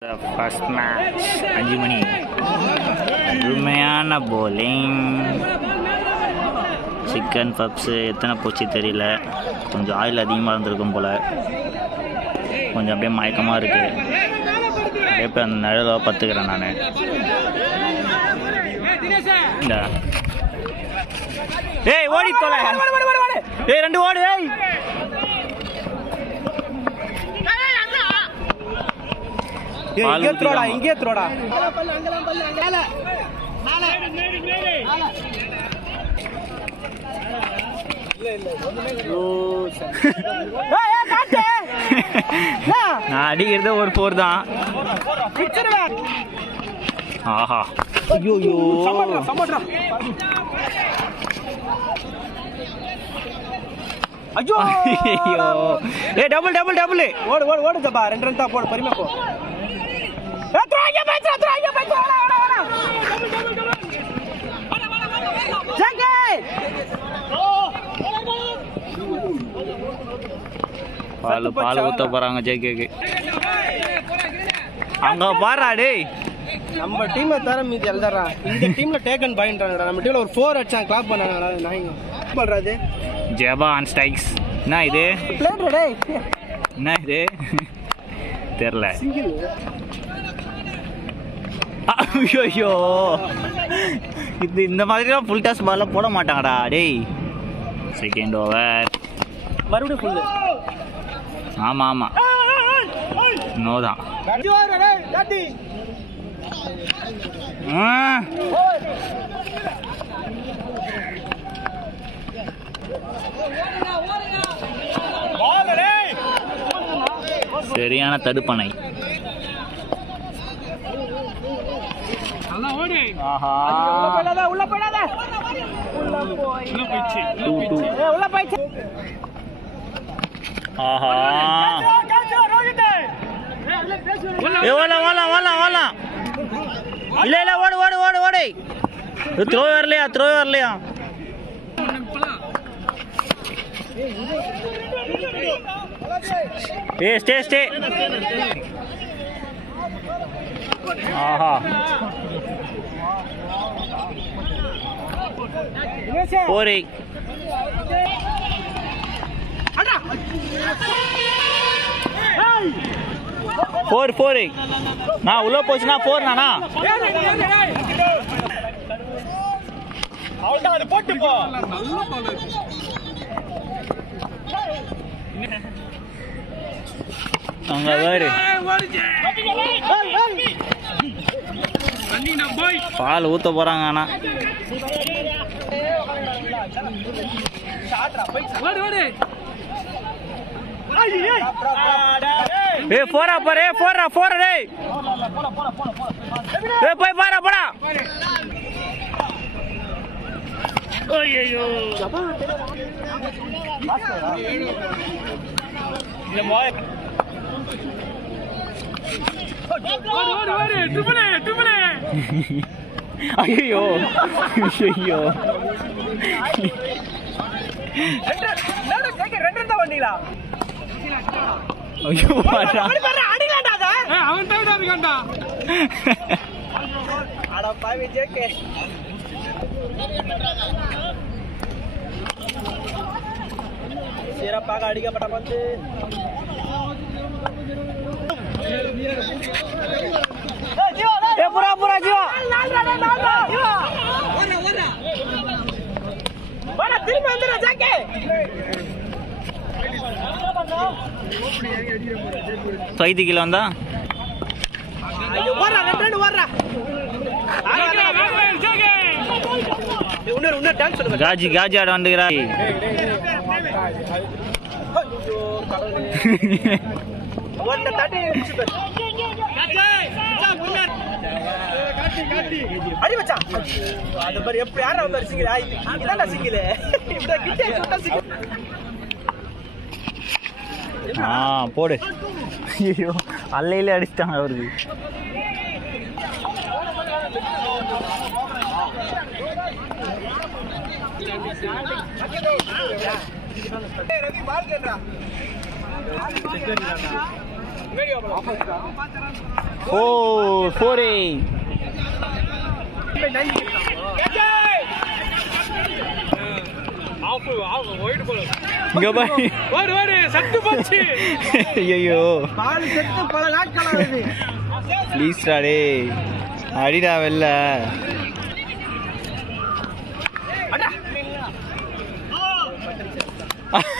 First match 5 மணி அருமையான bowling. Chicken puffs எத்தனை போச்சு தெரியல, கொஞ்சம் ஆயில் அதிகமாக இருந்திருக்கும் போல், கொஞ்சம் அப்படியே மயக்கமாக இருக்குது. அப்படியே இப்போ அந்த நிழலாக பத்துக்கிறேன் நான். ஏய் ஓடி தொலை, ஏய் ரெண்டு ஓடு, ஏய் இங்கே த்ரோடா. நான் அடிக்கிறது ஒரு 4 தான். ஆஹா ஐயோ ஐயோ ஐயோ, ஏ டபுள் டபுள் டபுள், ஓடு ஓடு ஓடு ஜப்பா, 2 ரன் தான் போடு, பொறுமையா போ. பால் ஊத்த போறாங்க ஜேகேக்கு. அங்க பாரா டேய், நம்ம டீமை தர மீதி எழுதுறா. இந்த டீம்ல டேக்கன் பாயிண்ட்றாங்கடா. நம்ம டீம்ல ஒரு 4 அடிச்சான், கிளாப் பண்ணாங்கடா. நாங்க பண்றது ஜெபா ஆன் ஸ்ட்ரைக்ஸ். என்ன இது பிளேயர் டேய், என்ன இது தெரியல. சிங்கிள். ஐயோ இது இந்த மாதிரிலாம் ஃபுல் டாஸ் பால்லாம் போட மாட்டாங்கடா டேய். செகண்ட் ஓவர் மறுபடியும் ஃபுல். ஆமா ஆமா, நோதான். சரியான தடுப்பணை. உள்ள போயிடாத. ஆஹா இல்ல இல்ல, ஓடு ஓடு ஓடு ஓடு. த்ரோ வரலையா. ஸ்டே. ஆஹா 4. நான் உள்ள போச்சுன்னா 4 நானா? அங்க வேறு பால் ஊத்த போறாங்க. ஆனா ஏ போறா டேய், ஏ போய் பாரா போடா. ஐயோ ஐயோ ஐயோ, ஐயோ சிறப்பாக அடிக்கப்பட்ட பந்து. புறா ஜீவா திரும்பி வந்துடுறா ஜாக்கே. சைதிக்கில் வந்தா காஜி ஆட வந்துக்கிறா. அடி வச்சா அது மாதிரி எப்படி யாரா வந்து சிங்கிள் ஆயிட்டு இதான்டா சிங்கிள். இப்படி கிட்டே சுட்டா சிங்கிள். போடு. ஐயோ அல்லையிலே அடிச்சிட்டாங்க அவருக்கு. 4 இங்க பாரு சத்து போச்சு ஐயோ பால் செத்து பல நாட்கள் ஆகுது ப்ளீஸ்டா டே அடிடா வெளில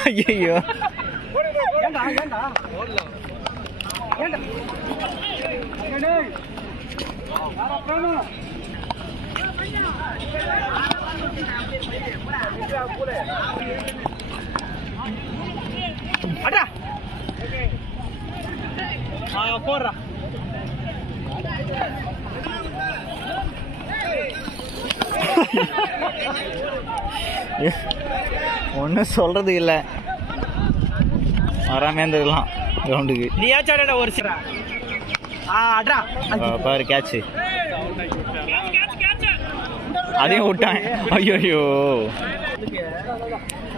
ஐயோ ஏண்டா ஏண்டா ஏண்டா டேய் யாரா பிரேமு அடா போடுறா ஒன்றும் சொல்றது இல்லை வராமே இருந்துக்கலாம் கிரவுண்டுக்கு நீ ஆச்சாடா ஒரு சிரா அட்ரா பாரு கேட்சு அதையும் விட்டான் ஐயோ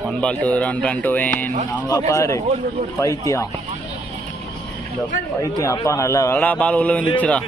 1 ball 2 run to win அவங்க பாரு பைத்தியம் இந்த பைத்தியம் அப்பா நல்லா வெள்ளா பால் உள்ள வந்துச்சுடா